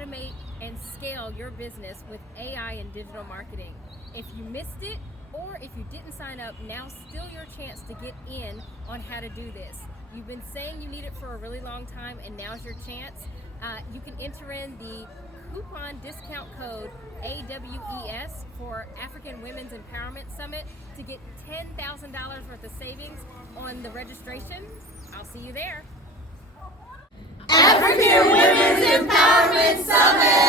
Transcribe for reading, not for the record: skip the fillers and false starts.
automate and scale your business with AI and digital marketing. If you missed it, or if you didn't sign up, now's still your chance to get in on how to do this. You've been saying you need it for a really long time, and now's your chance. You can enter in the coupon discount code AWES for African Women's Empowerment Summit to get $10,000 worth of savings on the registration. I'll see you there. African Women's Empowerment Summit!